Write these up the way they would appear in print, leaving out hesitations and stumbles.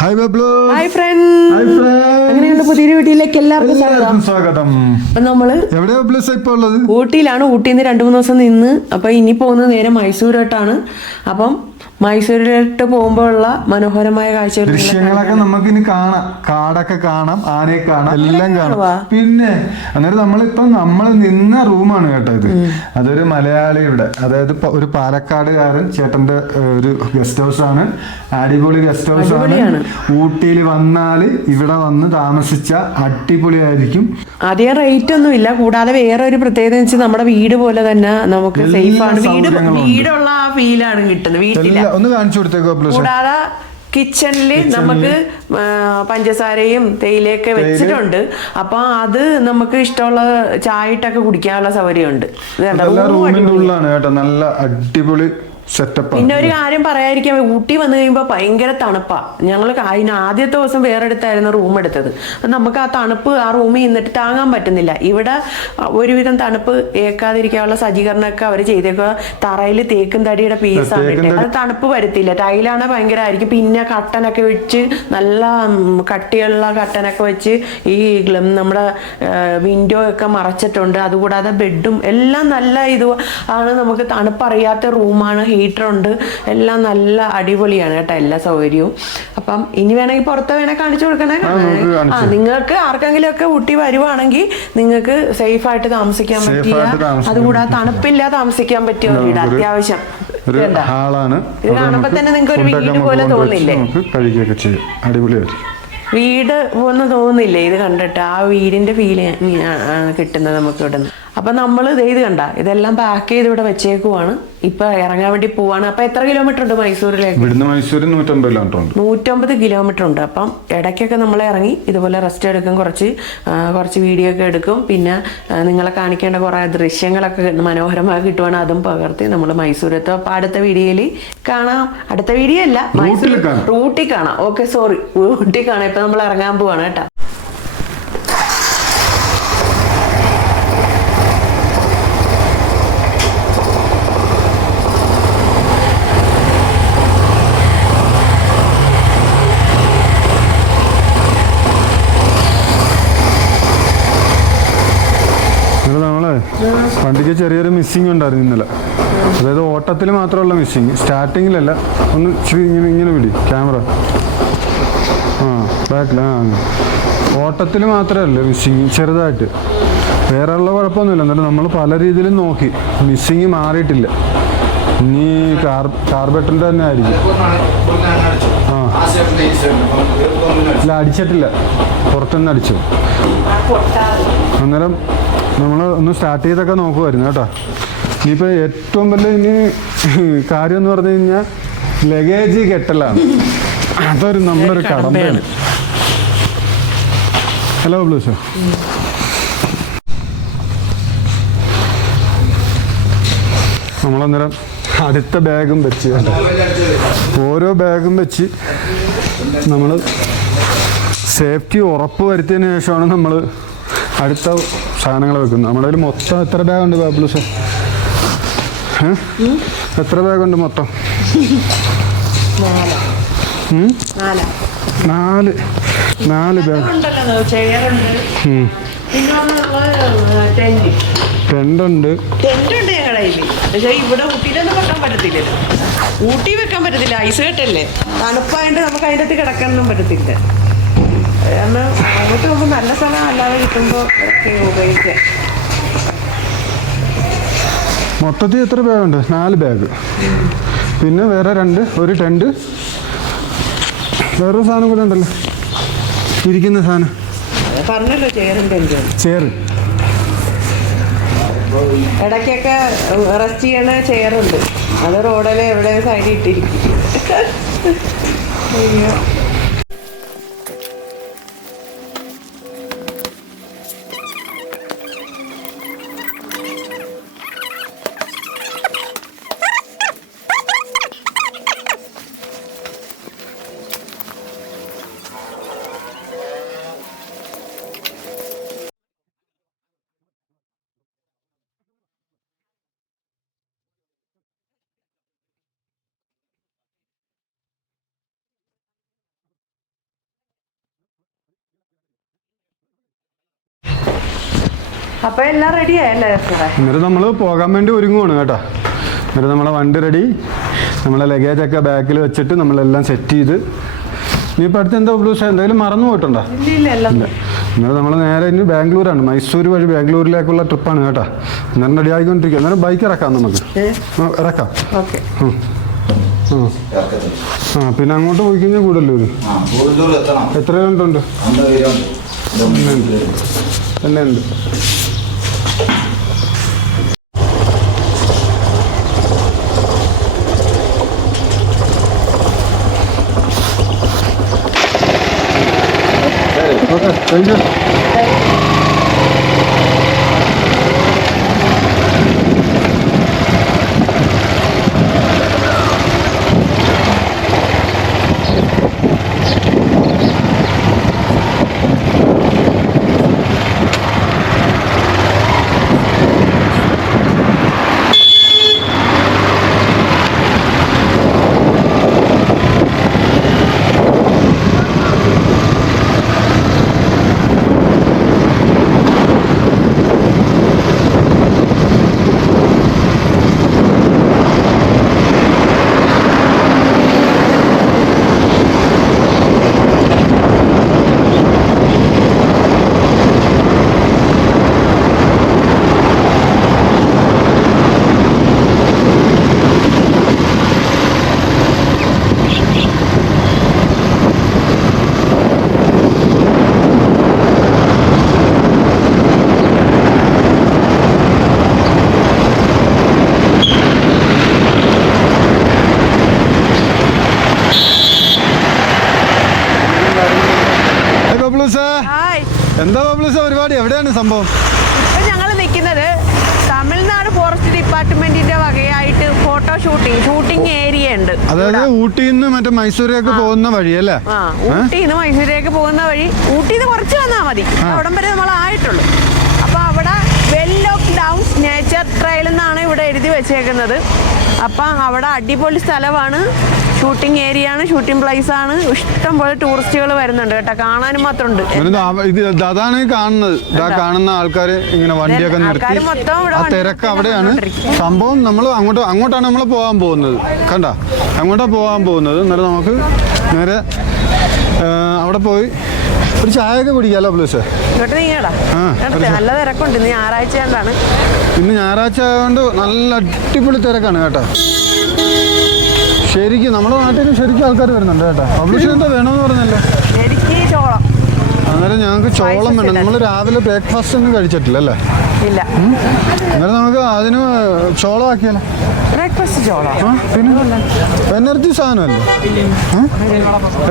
Hi hi front. Friends, പുതിയൊരു വീട്ടിലേക്ക് എല്ലാവർക്കും സ്വാഗതം. അപ്പൊ നമ്മള് എവിടെയാ ഇപ്പൊ ഉള്ളത്? ഊട്ടിയിലാണ്. ഊട്ടിയിൽ നിന്ന് 2-3 ദിവസം നിന്ന് അപ്പൊ ഇനി പോകുന്നത് നേരെ മൈസൂരോട്ടാണ്. അപ്പം മൈസൂരിലോട്ട് പോകുമ്പോഴുള്ള മനോഹരമായ കാഴ്ചകൾ ദൃശ്യങ്ങളൊക്കെ നമുക്ക് ഇനി കാണാം. കാടൊക്കെ കാണാം, ആനയെ കാണാം, എല്ലാം കാണാം. പിന്നെ അന്നേരം നമ്മൾ നിന്ന റൂമാണ് കേട്ടോ ഇത്. അതൊരു മലയാളിയുടെ, അതായത് ഒരു പാലക്കാടുകാരൻ ചേട്ടന്റെ ഒരു ഗസ്റ്റ് ഹൗസ് ആണ്. അടിപൊളി ഗസ്റ്റ് ഹൗസ് ആണ്. ഊട്ടിയിൽ വന്നാല് ഇവിടെ വന്ന് താമസിച്ച അടിപൊളിയായിരിക്കും. അധികം റേറ്റ് ഒന്നും ഇല്ല. കൂടാതെ വേറെ ഒരു പ്രത്യേകത വെച്ചാൽ നമ്മുടെ വീട് പോലെ തന്നെ നമുക്ക് സേഫ് ആണ്. വീടുള്ള ആ ഫീലാണ് കിട്ടുന്നത്. വീട്ടില ഒന്ന് കാണിച്ചു കൊടുത്തേക്കോ. കൂടാതെ കിച്ചണില് നമുക്ക് പഞ്ചസാരയും തേയിലയൊക്കെ വെച്ചിട്ടുണ്ട്. അപ്പൊ അത് നമുക്ക് ഇഷ്ടമുള്ള ചായ ഇട്ടൊക്കെ കുടിക്കാനുള്ള സൗകര്യമുണ്ട്. റൂമിന്റെ ഉള്ളിലാണ് കേട്ടോ, നല്ല അടിപൊളി സെറ്റപ്പ്. പിന്നെ ഒരു കാര്യം പറയാതിരിക്കാൻ, ഊട്ടി വന്നു കഴിയുമ്പോൾ ഭയങ്കര തണുപ്പാ. ഞങ്ങൾ അതിന് ആദ്യത്തെ ദിവസം വേറെ അടുത്തായിരുന്നു റൂം എടുത്തത്. നമുക്ക് ആ തണുപ്പ് ആ റൂമിൽ നിന്നിട്ട് താങ്ങാൻ പറ്റുന്നില്ല. ഇവിടെ ഒരുവിധം തണുപ്പ് ഏക്കാതിരിക്കാനുള്ള സജ്ജീകരണമൊക്കെ അവർ ചെയ്തേക്കുക. തറയിൽ തേക്കും തടിയുടെ പീസാണ് ഇട്ടത്. അത് തണുപ്പ് വരുത്തില്ല. ടൈലാണ് ഭയങ്കരമായിരിക്കും. പിന്നെ കട്ടനൊക്കെ വെച്ച് നല്ല കട്ടിയുള്ള കട്ടനൊക്കെ വെച്ച് ഈ നമ്മുടെ വിൻഡോ ഒക്കെ മറച്ചിട്ടുണ്ട്. അതുകൂടാതെ ബെഡും എല്ലാം നല്ല ആണ്. നമുക്ക് തണുപ്പറിയാത്ത റൂമാണ്. ഹീറ്ററുണ്ട്. എല്ലാം നല്ല അടിപൊളിയാണ് കേട്ടോ, എല്ലാ സൗകര്യവും. അപ്പം ഇനി വേണമെങ്കിൽ പുറത്ത് കാണിച്ചു കൊടുക്കണേ. നിങ്ങൾക്ക് ആർക്കെങ്കിലും ഒക്കെ ഊട്ടി വരുവാണെങ്കിൽ നിങ്ങൾക്ക് സേഫ് ആയിട്ട് താമസിക്കാൻ പറ്റിയ, അതുകൂടാതെ തണുപ്പില്ലാതെ താമസിക്കാൻ പറ്റിയ വീട്. അത്യാവശ്യം ഇത് കാണുമ്പോ തന്നെ നിങ്ങൾക്ക് ഒരു വീട് പോലെ തോന്നില്ലേ? വീട് ഒന്ന് തോന്നില്ലേ ഇത് കണ്ടിട്ട്? ആ വീടിന്റെ ഫീല് കിട്ടുന്നത് നമുക്ക് ഇവിടെ നിന്ന്. അപ്പൊ നമ്മൾ ഇത് കണ്ട, ഇതെല്ലാം പാക്ക് ചെയ്ത് ഇവിടെ വെച്ചേക്കുവാണ്. ഇപ്പൊ ഇറങ്ങാൻ വേണ്ടി പോവാണ്. അപ്പൊ എത്ര കിലോമീറ്റർ ഉണ്ട് മൈസൂരിലേക്ക്? 150 കിലോമീറ്റർ ഉണ്ട്. അപ്പം ഇടയ്ക്കൊക്കെ നമ്മൾ ഇറങ്ങി ഇതുപോലെ റെസ്റ്റ് എടുക്കും, കുറച്ച് വീഡിയോ ഒക്കെ എടുക്കും. പിന്നെ നിങ്ങളെ കാണിക്കേണ്ട കുറെ ദൃശ്യങ്ങളൊക്കെ മനോഹരമായി കിട്ടുവാണ്. അതും പകർത്തി നമ്മൾ മൈസൂരെത്തും. അപ്പൊ അടുത്ത വീഡിയോയിൽ കാണാം. അടുത്ത വീഡിയോ അല്ല, റൂട്ടിൽ കാണാം. ഓക്കെ, സോറി, റൂട്ടിൽ കാണാം. ഇപ്പൊ നമ്മൾ ഇറങ്ങാൻ പോവാണ് കേട്ടോ. വണ്ടിക്ക് ചെറിയൊരു മിസ്സിങ് ഉണ്ടായിരുന്നു ഇന്നലെ. അതായത് ഓട്ടത്തിൽ മാത്രമുള്ള മിസ്സിങ്, സ്റ്റാർട്ടിങ്ങിലല്ല. ഒന്ന് ഇങ്ങനെ വിടി ക്യാമറ. ബാക്കിൽ ഓട്ടത്തിൽ മാത്രമല്ല മിസ്സിങ്, ചെറുതായിട്ട്. വേറെ ഉള്ള കുഴപ്പമൊന്നുമില്ല. എന്നാലും നമ്മൾ പല രീതിയിലും നോക്കി, മിസ്സിങ് മാറിയിട്ടില്ല. ഇനി കാർബറ്ററിൻ്റെ തന്നെ ആയിരിക്കും. ഇല്ല, അടിച്ചിട്ടില്ല, പുറത്തുനിന്ന് അടിച്ചു. അന്നേരം നമ്മൾ ഒന്ന് സ്റ്റാർട്ട് ചെയ്തൊക്കെ നോക്കുമായിരുന്നു കേട്ടോ. ഇനിയിപ്പോൾ ഏറ്റവും വലിയ കാര്യം എന്ന് പറഞ്ഞു കഴിഞ്ഞാൽ ലഗേജ് കെട്ടലാണ്. അതൊരു നമ്മുടെ ഒരു കടമ്പയാണ്. ഹലോ ബ്ലൂസ്, നമ്മളന്നേരം അടുത്ത ബാഗും വെച്ച്, ഓരോ ബാഗും വെച്ച് നമ്മൾ സേഫ്റ്റി ഉറപ്പ് വരുത്തിയതിന് ശേഷമാണ് നമ്മൾ അടുത്ത സാധനങ്ങൾ വെക്കുന്നത്. നമ്മുടെ കയ്യിൽ മൊത്തം എത്ര ബാഗുണ്ട് ബാബ്ലൂസ്? എത്ര ബാഗുണ്ട് മൊത്തം? 4 ബാഗ്. ടെൻ്റുണ്ട്. പക്ഷേ ഇവിടെ ഊട്ടിയിലൊന്നും വെക്കാൻ പറ്റത്തില്ലല്ലോ. ഊട്ടി വെക്കാൻ പറ്റത്തില്ല, ഐസ് കെട്ടല്ലേ. തണുപ്പായിട്ട് നമുക്ക് അതിൻ്റെ അകത്ത് കിടക്കാനൊന്നും പറ്റത്തില്ല. കാരണം അങ്ങോട്ട് പോകുമ്പോൾ നല്ല സ്ഥലം അല്ലാതെ കിട്ടുമ്പോൾ ഒക്കെ ഉപയോഗിക്കാം. മൊത്തത്തിൽ എത്ര ബാഗുണ്ട്? 4 ബാഗ്. പിന്നെ വേറെ ഒരു ടെൻറ്റ്, വേറൊരു സാധനം കൂടെ ഉണ്ടല്ലോ, ഇരിക്കുന്ന സാധനം. പറഞ്ഞല്ലോ, ചെയർ. ഇടയ്ക്കൊക്കെ റെസ്റ്റ് ചെയ്യണ ചെയറുണ്ട്. അത് റോഡിൽ എവിടെ സൈഡിൽ ഇട്ടിരിക്കും. അപ്പൊ എല്ലാം റെഡി ആയല്ലേ? എന്നിട്ട് നമ്മൾ പോകാൻ വേണ്ടി ഒരുങ്ങുവാണ് കേട്ടോ. എന്നിട്ട് നമ്മളെ വണ്ടി റെഡി, നമ്മളെ ലഗേജൊക്കെ ബാക്കിൽ വെച്ചിട്ട് നമ്മളെല്ലാം സെറ്റ് ചെയ്ത്. ഇനിയിപ്പോൾ അടുത്ത് എന്താ ബബ്ലൂസ്, എന്തെങ്കിലും മറന്നു പോയിട്ടുണ്ടോ? ഇല്ല. എന്നിട്ട് നമ്മൾ നേരെ ഇനി ബാംഗ്ലൂരാണ്, മൈസൂർ വഴി ബാംഗ്ലൂരിലേക്കുള്ള ട്രിപ്പാണ് കേട്ടോ. അന്നേരം റെഡി ആയിക്കൊണ്ടിരിക്കുക. അന്നേരം ബൈക്ക് ഇറക്കാം, നമുക്ക് ഇറക്കാം. പിന്നെ അങ്ങോട്ട് പോയി കഴിഞ്ഞാൽ കൂടല്ലൂർ എത്ര കിലോമീറ്റർ ഉണ്ട്? തന്നെ ഉണ്ട്. Okay, thank you. എന്താ ബബ്ലൂസ് പരിപാടി? എവിടെയാണ് സംഭവം? ഇപ്പൊ ഞങ്ങൾ നിൽക്കുന്നത് തമിഴ്നാട് ഫോറസ്റ്റ് ഡിപ്പാർട്ട്മെന്റിന്റെ വകയായിട്ട് ഫോട്ടോ ഷൂട്ടിംഗ് ഏരിയ ഉണ്ട്. അതായത് ഊട്ടിയിൽ നിന്ന് മറ്റേ മൈസൂരിലേക്ക് പോകുന്ന വഴി അല്ലേ? ഊട്ടിയിൽ നിന്ന് മൈസൂരിലേക്ക് പോകുന്ന വഴി. ഊട്ടിയിൽ നിന്ന് കുറച്ച് വന്നാൽ മതി, അവിടം വരെ നമ്മൾ ആയിട്ടുള്ളൂ. അപ്പൊ അവിടെ well of downs nature trail എന്നാണ് ഇവിടെ എഴുതി വെച്ചേക്കുന്നത്. അപ്പം അവിടെ അടിപൊളി സ്ഥലമാണ്, ഷൂട്ടിംഗ് ഏരിയ ആണ്, ഷൂട്ടിംഗ് പ്ലേസ് ആണ്. ഇഷ്ടം പോലെ ടൂറിസ്റ്റുകൾ വരുന്നുണ്ട് കേട്ടോ, കാണാനും മാത്രമുണ്ട്. അതാണ് കാണുന്നത്, കാണുന്ന ആൾക്കാർ ഇങ്ങനെ വണ്ടിയൊക്കെ നിർത്തി, ആ തിരക്ക് അവിടെയാണ് സംഭവം. നമ്മൾ അങ്ങോട്ടാണ് നമ്മൾ പോകാൻ പോകുന്നത്. കണ്ട, അങ്ങോട്ടാണ് പോകാൻ പോകുന്നത്. എന്നാലും നമുക്ക് നേരെ അവിടെ പോയി ഒരു ചായയൊക്കെ കുടിക്കാമല്ലോ പ്ലീസ്. നല്ല തിരക്കുണ്ട്. ഇന്ന് ഞായറാഴ്ച കൊണ്ടാണ്. ഇന്ന് ഞായറാഴ്ച ആയതുകൊണ്ട് നല്ല അടിപൊളി തിരക്കാണ് കേട്ടോ. ശരിക്കും നമ്മുടെ നാട്ടിൽ ശരിക്കും ആൾക്കാർ വരുന്നുണ്ട് കേട്ടോ. പബ്ലിഷ് എന്താ വേണമെന്ന് പറഞ്ഞല്ലോ? എനിക്ക് ചോളം. അന്നേരം ഞങ്ങൾക്ക് ചോളം വേണം. നമ്മൾ രാവിലെ ബ്രേക്ക്ഫാസ്റ്റ് ഒന്നും കഴിച്ചിട്ടില്ല അല്ലേ? ഇല്ല. അന്നേരം നമുക്ക് അതിന് ചോളം ആക്കിയാലോ? ബ്രേക്ക്ഫാസ്റ്റ് ചോളം പിന്നെ എനർജി സാധനമല്ലേ?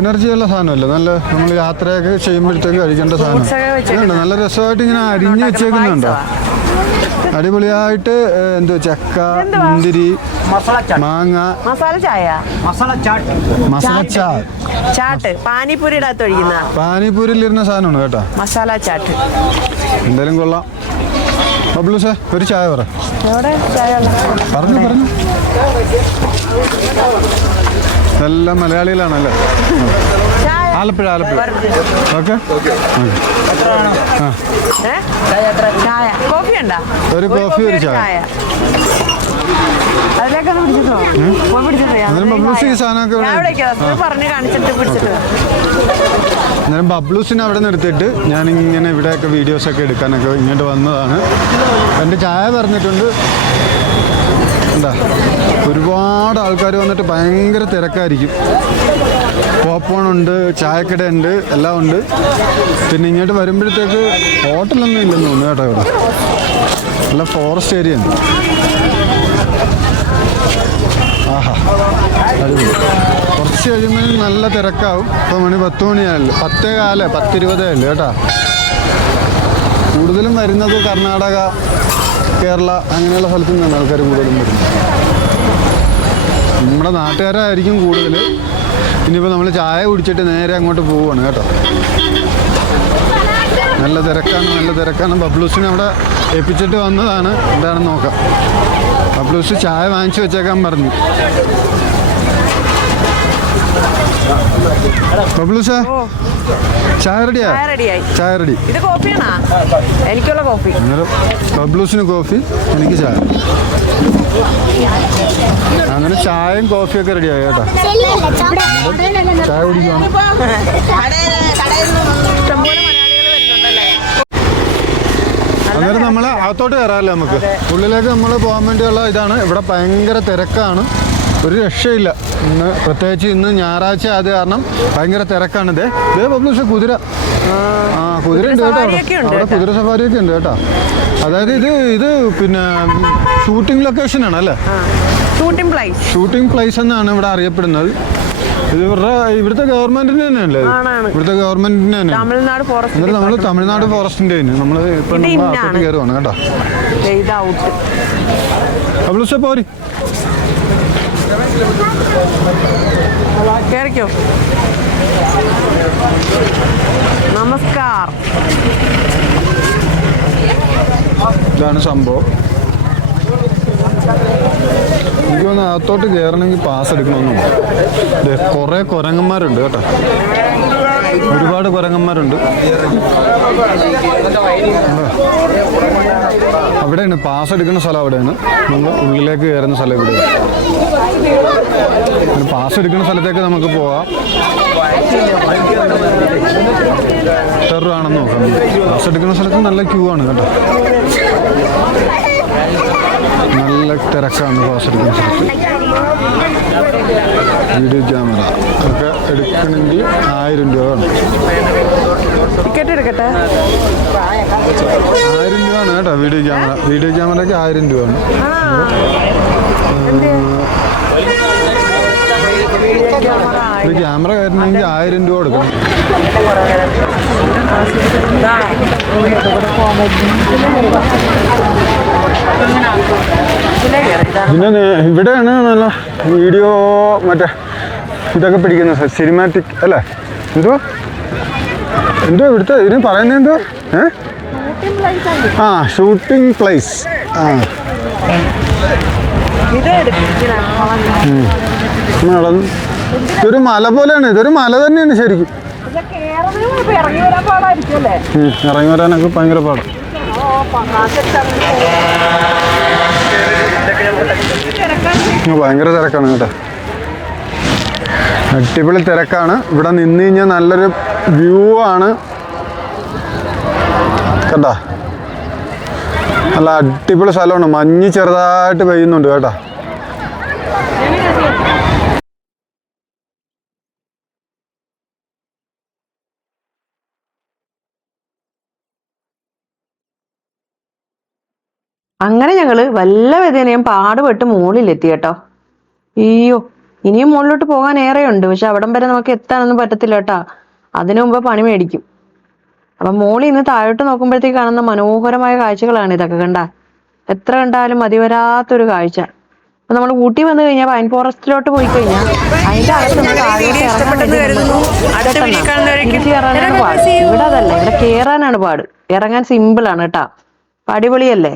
എനർജിയുള്ള സാധനമല്ലേ? നല്ല നമ്മൾ യാത്രയൊക്കെ ചെയ്യുമ്പോഴത്തേക്ക് കഴിക്കേണ്ട സാധനം. നല്ല രസമായിട്ട് ഇങ്ങനെ അരിഞ്ഞ് വെച്ചേക്കുന്നുണ്ടോ? അടിപൊളിയായിട്ട് എന്തോ ചക്ക, മുന്തിരി, മാങ്ങ, മസാല ചായ, മസാല ചാട്ട്, പാനിപൂരിയുടെ അകത്ത് ഒഴിക്കുന്ന പാനിപൂരിലിരുന്ന സാധനമാണ് കേട്ടോ, മസാല ചാട്ട്. എന്തായാലും കൊള്ളാം. ബബ്ലൂസേ ഒരു ചായ പറ. പറഞ്ഞു എല്ലാം മലയാളികളാണല്ലേ? ആലപ്പുഴ. ഓക്കെ, കോഫി ഉണ്ടോ? ഒരു കോഫി ഒരു ചായ. ബബ്ലൂസ് ഈ സാധനമൊക്കെ അന്നേരം ബബ്ലൂസിനെ അവിടെ നിർത്തിയിട്ട് ഞാനിങ്ങനെ ഇവിടെയൊക്കെ വീഡിയോസൊക്കെ എടുക്കാനൊക്കെ ഇങ്ങോട്ട് വന്നതാണ്. എൻ്റെ ചായ പറഞ്ഞിട്ടുണ്ട്. എന്താ ഒരുപാട് ആൾക്കാർ വന്നിട്ട് ഭയങ്കര തിരക്കായിരിക്കും. പോപ്കോണുണ്ട്, ചായക്കടയുണ്ട്, എല്ലാം ഉണ്ട്. പിന്നെ ഇങ്ങോട്ട് വരുമ്പോഴത്തേക്ക് ഹോട്ടലൊന്നും ഇല്ലെന്ന് തോന്നുന്നു കേട്ടോ. ഇവിടെ നല്ല ഫോറസ്റ്റ് ഏരിയ ഉണ്ട്. ആഹാ, അടിപൊളി. കുറച്ച് കഴിയുമ്പോൾ നല്ല തിരക്കാവും. ഇപ്പോൾ മണി 10 മണിയായല്ലോ, 10:15, 10:20 കേട്ടോ. കൂടുതലും വരുന്നത് കർണാടക, കേരള അങ്ങനെയുള്ള സ്ഥലത്തു നിന്നാണ് ആൾക്കാർ കൂടുതലും വരുന്നത്. നമ്മുടെ നാട്ടുകാരായിരിക്കും കൂടുതൽ. ഇനിയിപ്പോൾ നമ്മൾ ചായ കുടിച്ചിട്ട് നേരെ അങ്ങോട്ട് പോവുകയാണ് കേട്ടോ. നല്ല തിരക്കാണ്. ബബ്ലൂസിനെ അവിടെ ഏൽപ്പിച്ചിട്ട് വന്നതാണ്. എന്താണെന്ന് നോക്കാം. ബബ്ലൂസ് ചായ വാങ്ങിച്ചു വെച്ചേക്കാൻ പറഞ്ഞു. ബബ്ലൂസേ ചായ റെഡിയാ? റെഡിയായി. ചായ റെഡി. ഇത് കോഫിയാണോ? എനിക്കുള്ള കോഫി. അന്നേരം ബബ്ലൂസിന് കോഫി, എനിക്ക് ചായ. അങ്ങനെ ചായയും കോഫിയൊക്കെ റെഡിയായി കേട്ടോ. ചായ കുടിക്കുവാണ്. അന്നേരം നമ്മൾ അകത്തോട്ട് കയറാമല്ലോ നമുക്ക്. ഉള്ളിലേക്ക് നമ്മൾ പോകാൻ വേണ്ടിയുള്ള ഇതാണ്. ഇവിടെ ഭയങ്കര തിരക്കാണ്, ഒരു രക്ഷയില്ല. ഇന്ന് പ്രത്യേകിച്ച് ഇന്ന് ഞായറാഴ്ച ആയത് കാരണം ഭയങ്കര തിരക്കാണ്. ഇതേ ബബ്ലൂസ് കുതിര. കുതിര ഉണ്ട് കേട്ടോ. അവിടെ കുതിര സഫാരിയൊക്കെ ഉണ്ട് കേട്ടോ. അതായത് ഇത് പിന്നെ ഷൂട്ടിംഗ് ലൊക്കേഷനാണ് അല്ലേ? ഷൂട്ടിംഗ് പ്ലേസ് എന്നാണ് ഇവിടെ അറിയപ്പെടുന്നത്. ഇത് ഇവിടുത്തെ ഗവൺമെന്റിന് തന്നെയല്ലേ? ഇവിടുത്തെ ഗവൺമെന്റിന് തന്നെ. എന്നിട്ട് നമ്മൾ തമിഴ്നാട് ഫോറസ്റ്റിന്റെ നമ്മൾ ഇപ്പൊ നമ്മൾ കയറുവാണ് കേട്ടോ. ബബ്ലൂസേ പോരി. നമസ്കാരം. ഇതാണ് സംഭവം. എനിക്ക് തോന്നുന്നു അകത്തോട്ട് കയറണമെങ്കിൽ പാസ് എടുക്കണമെന്നുണ്ട്. കുറേ കുരങ്ങന്മാരുണ്ട് കേട്ടോ, ഒരുപാട് കുരങ്ങന്മാരുണ്ട്. അവിടെയാണ് പാസ് എടുക്കുന്ന സ്ഥലം. അവിടെയാണ് നമ്മൾ ഉള്ളിലേക്ക് കയറുന്ന സ്ഥലം. ഇവിടെയാണ് പാസ് എടുക്കുന്ന സ്ഥലത്തേക്ക് നമുക്ക് പോവാം. ടെററാണെന്ന് നോക്കാം. പാസ് എടുക്കുന്ന സ്ഥലത്ത് നല്ല ക്യൂ ആണ് കേട്ടോ, നല്ല തിരക്കാണ് പാസ് എടുക്കുന്ന സ്ഥലത്ത്. വീഡിയോ ക്യാമറ ഒക്കെ എടുക്കണമെങ്കിൽ 1000 രൂപ വേണം. ടിക്കറ്റ് എടുക്കട്ടെ. 1000 രൂപയാണ് കേട്ടോ വീഡിയോ ക്യാമറ. വീഡിയോ ക്യാമറയ്ക്ക് 1000 രൂപയാണ്. ഒരു ക്യാമറ കയറ്റണമെങ്കിൽ 1000 രൂപ കൊടുക്കണം. പിന്നെ ഇവിടെയാണ് നല്ല വീഡിയോ മറ്റേ ഇതൊക്കെ പിടിക്കുന്നത്, സിനിമാറ്റിക് അല്ലേ? എന്തോ ഇവിടുത്തെ ഇതിന് പറയുന്നത് എന്തോ? Shooting place. ഇതൊരു മല പോലെയാണ്. ഇതൊരു മല തന്നെയാണ് ശരിക്കും. ഇറങ്ങി വരാനൊക്കെ ഭയങ്കര പാടാണ്. ഭയങ്കര തിരക്കാണ് കേട്ടോ, അടിപൊളി തിരക്കാണ്. ഇവിടെ നിന്ന് കഴിഞ്ഞാൽ നല്ലൊരു വ്യൂ ആണ് കേട്ടോ. നല്ല അടിപൊളി സ്ഥലമാണ്. മഞ്ഞ് ചെറുതായിട്ട് പെയ്യുന്നുണ്ട് കേട്ടോ. അങ്ങനെ ഞങ്ങള് വല്ല വേദനയും പാടുപെട്ട് മുകളിലെത്തി കേട്ടോ. അയ്യോ, ഇനിയും മുകളിലോട്ട് പോകാൻ ഏറെയുണ്ട്. പക്ഷെ അവിടം വരെ നമുക്ക് എത്താനൊന്നും പറ്റത്തില്ല കേട്ടോ. അതിനു മുമ്പ് പണി മേടിക്കും. അപ്പൊ മോളിൽ നിന്ന് താഴോട്ട് നോക്കുമ്പോഴത്തേക്ക് കാണുന്ന മനോഹരമായ കാഴ്ചകളാണ് ഇതൊക്കെ. കണ്ട, എത്ര കണ്ടാലും മതിവരാത്തൊരു കാഴ്ച. അപ്പൊ നമ്മൾ ഊട്ടി വന്നു കഴിഞ്ഞാൽ പൈൻ ഫോറസ്റ്റിലോട്ട് പോയി കഴിഞ്ഞാൽ അതിന്റെ അകത്ത് കയറാനാണ് പാട്. ഇവിടെ അതല്ല, ഇവിടെ കയറാനാണ് പാട്. ഇറങ്ങാൻ സിമ്പിൾ ആണ് കേട്ടോ. അടിപൊളിയല്ലേ?